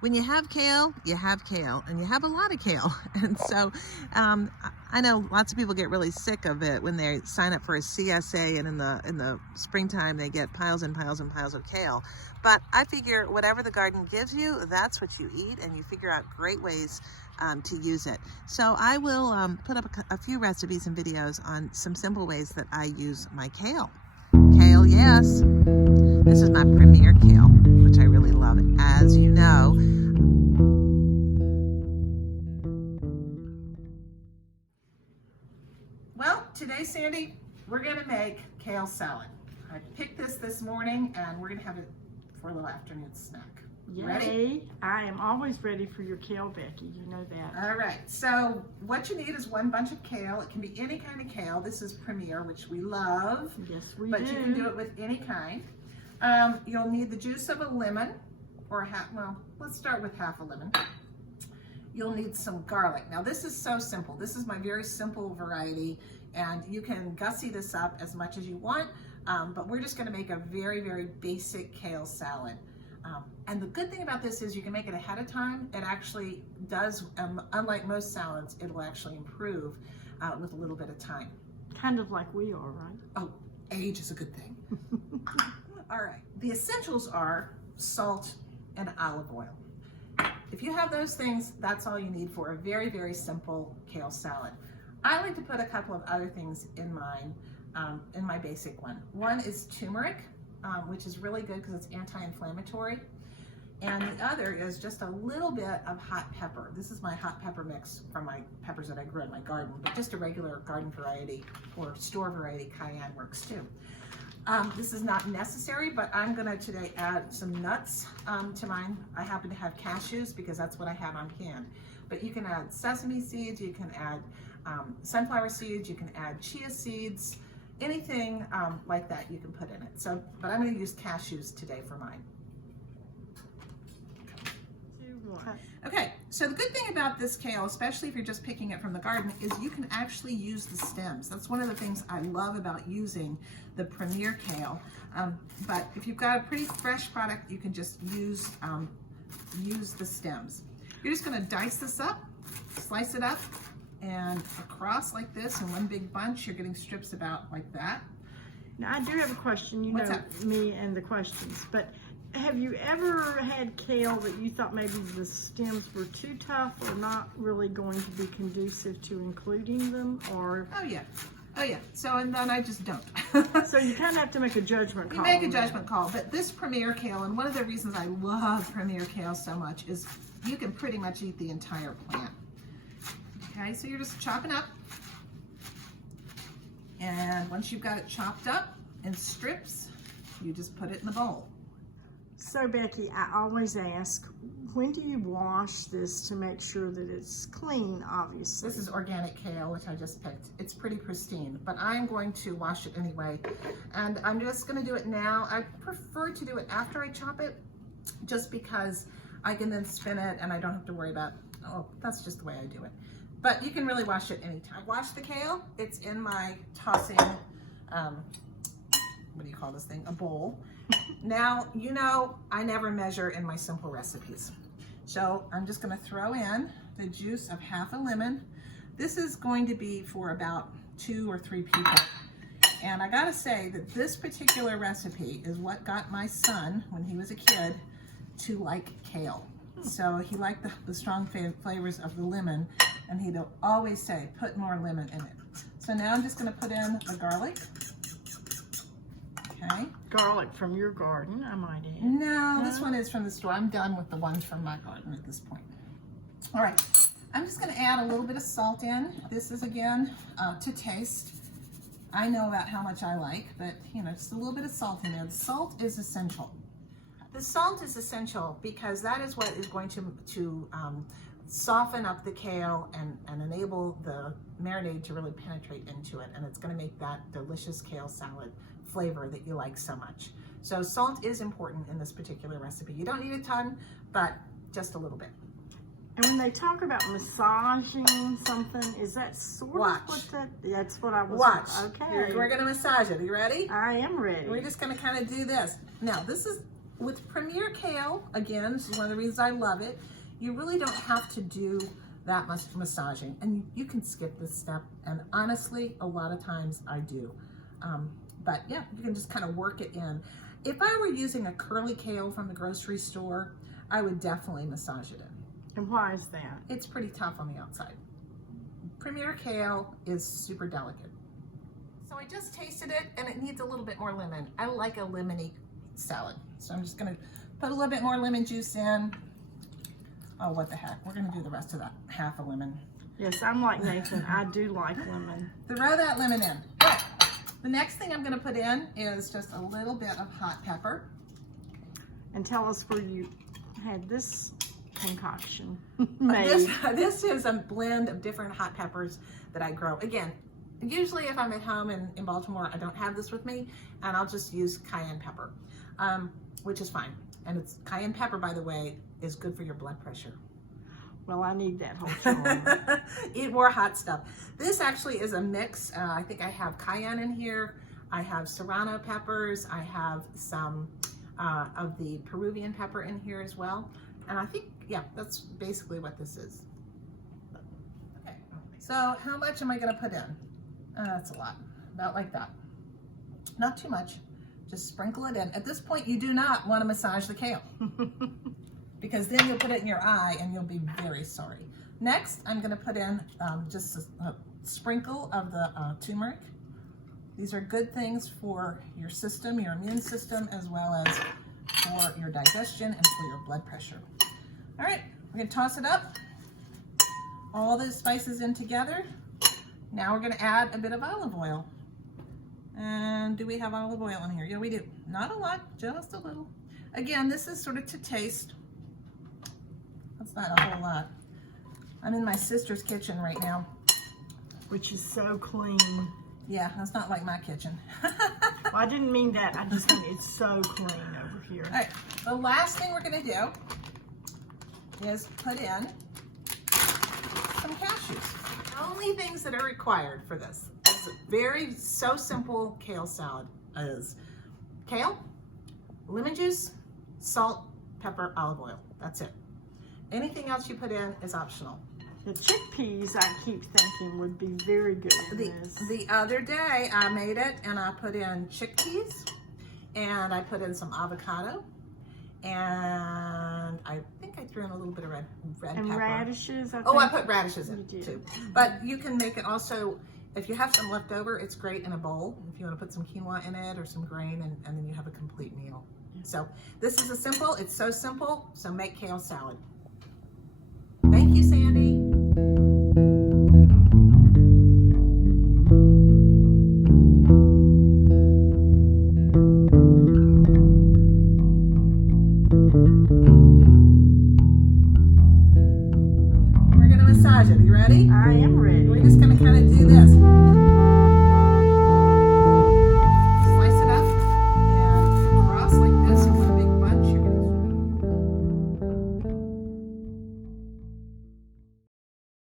when you have kale, and you have a lot of kale. And so I know lots of people get really sick of it when they sign up for a CSA, and in the springtime they get piles and piles and piles of kale. But I figure whatever the garden gives you, that's what you eat, and you figure out great ways to use it. So I will put up a few recipes and videos on some simple ways that I use my kale. Kale, yes. This is my premier kale, which I really love, as you know. Well, today, Sandy, we're gonna make kale salad. I picked this morning, and we're gonna have it for a little afternoon snack. Yay. Ready? I am always ready for your kale, Becky. You know that. All right, so what you need is one bunch of kale. It can be any kind of kale. This is Premier, which we love. Yes, we do. But you can do it with any kind. You'll need the juice of a lemon, or let's start with half a lemon. You'll need some garlic. Now this is so simple. This is my very simple variety, and you can gussy this up as much as you want, but we're just gonna make a very, very basic kale salad. And the good thing about this is you can make it ahead of time. It actually does, unlike most salads, it will actually improve with a little bit of time. Kind of like we are, right? Oh, age is a good thing. All right, the essentials are salt and olive oil. If you have those things, that's all you need for a very, very simple kale salad. I like to put a couple of other things in mine, in my basic one. One is turmeric, which is really good because it's anti-inflammatory. And the other is just a little bit of hot pepper. This is my hot pepper mix from my peppers that I grew in my garden, but just a regular garden variety or store variety cayenne works too. This is not necessary, but I'm gonna today add some nuts to mine. I happen to have cashews because that's what I have on hand. But you can add sesame seeds, you can add sunflower seeds, you can add chia seeds, anything like that you can put in it. So, but I'm gonna use cashews today for mine. Okay, so the good thing about this kale, especially if you're just picking it from the garden, is you can actually use the stems. That's one of the things I love about using the Premier kale. But if you've got a pretty fresh product, you can just use the stems. You're just gonna dice this up, slice it up, and across like this in one big bunch. You're getting strips about like that. Now I do have a question. You What's know that? me and the questions, but have you ever had kale that you thought maybe the stems were too tough or not really going to be conducive to including them, or? Oh yeah. So, and then I just don't. So you kind of have to make a judgment call. You make a judgment call, but this Premier kale, and one of the reasons I love Premier kale so much is you can pretty much eat the entire plant. Okay, so you're just chopping up, and once you've got it chopped up in strips, you just put it in the bowl. So Becky, I always ask, when do you wash this to make sure that it's clean, obviously? This is organic kale, which I just picked. It's pretty pristine, but I'm going to wash it anyway. And I'm just gonna do it now. I prefer to do it after I chop it, just because I can then spin it and I don't have to worry about, oh, that's just the way I do it. But you can really wash it anytime. Wash the kale, it's in my tossing, what do you call this thing? A bowl. Now, you know, I never measure in my simple recipes. So I'm just gonna throw in the juice of half a lemon. This is going to be for about 2 or 3 people. And I gotta say that this particular recipe is what got my son, when he was a kid, to like kale. So he liked the strong flavors of the lemon, and he'd always say, put more lemon in it. So now I'm just gonna put in the garlic. Okay. Garlic from your garden, I might add. No, this one is from the store. I'm done with the ones from my garden at this point. All right, I'm just gonna add a little bit of salt in. This is, again, to taste. I know about how much I like, but you know, just a little bit of salt in there. The salt is essential. The salt is essential because that is what is going to soften up the kale and enable the marinade to really penetrate into it, and it's gonna make that delicious kale salad flavor that you like so much. So salt is important in this particular recipe. You don't need a ton, but just a little bit. And when they talk about massaging something, is that sort of what that's what I was... Watch. Okay. We're gonna massage it. Are you ready? I am ready. We're just gonna kind of do this. Now, this is with Premier Kale, again, this is one of the reasons I love it, you really don't have to do that much massaging, and you can skip this step, and honestly, a lot of times I do. But yeah, you can just kind of work it in. If I were using a curly kale from the grocery store, I would definitely massage it in. And why is that? It's pretty tough on the outside. Premier Kale is super delicate. So I just tasted it, and it needs a little bit more lemon. I like a lemony salad. So I'm just gonna put a little bit more lemon juice in. Oh, what the heck. We're gonna do the rest of that half a lemon. Yes, I'm like Nathan. I do like lemon. Throw that lemon in. Right. The next thing I'm gonna put in is just a little bit of hot pepper. And tell us where you had this concoction made. This is a blend of different hot peppers that I grow. Again, usually if I'm at home in Baltimore, I don't have this with me, and I'll just use cayenne pepper, which is fine. And it's cayenne pepper, by the way, is good for your blood pressure. Well, I need that whole jar. Eat more hot stuff. This actually is a mix. I think I have cayenne in here. I have serrano peppers. I have some of the Peruvian pepper in here as well. And I think, yeah, that's basically what this is. Okay, so how much am I gonna put in? That's a lot, about like that. Not too much, just sprinkle it in. At this point, you do not wanna massage the kale because then you'll put it in your eye and you'll be very sorry. Next, I'm gonna put in just a sprinkle of the turmeric. These are good things for your system, your immune system, as well as for your digestion and for your blood pressure. All right, we're gonna toss it up. All the spices in together. Now we're gonna add a bit of olive oil. And do we have olive oil in here? Yeah, we do. Not a lot, just a little. Again, this is sort of to taste. That's not a whole lot. I'm in my sister's kitchen right now. Which is so clean. Yeah, that's not like my kitchen. Well, I didn't mean that. I just mean it's so clean over here. All right, the last thing we're gonna do is put in some cashews. The only things that are required for this is so simple kale salad is kale, lemon juice, salt, pepper, olive oil. That's it. Anything else you put in is optional. The chickpeas, I keep thinking, would be very good in this. The other day I made it and I put in chickpeas and I put in some avocado and I think I threw in a little bit of red and pepper. radishes, I think. Oh, I put radishes in You did. too. But you can make it also, if you have some left over, it's great in a bowl. If you want to put some quinoa in it or some grain, and then you have a complete meal. So this is it's so simple, so make kale salad. Thank you, Sandy. We're gonna massage it. Are you ready? I am ready. We're just gonna kind of do this.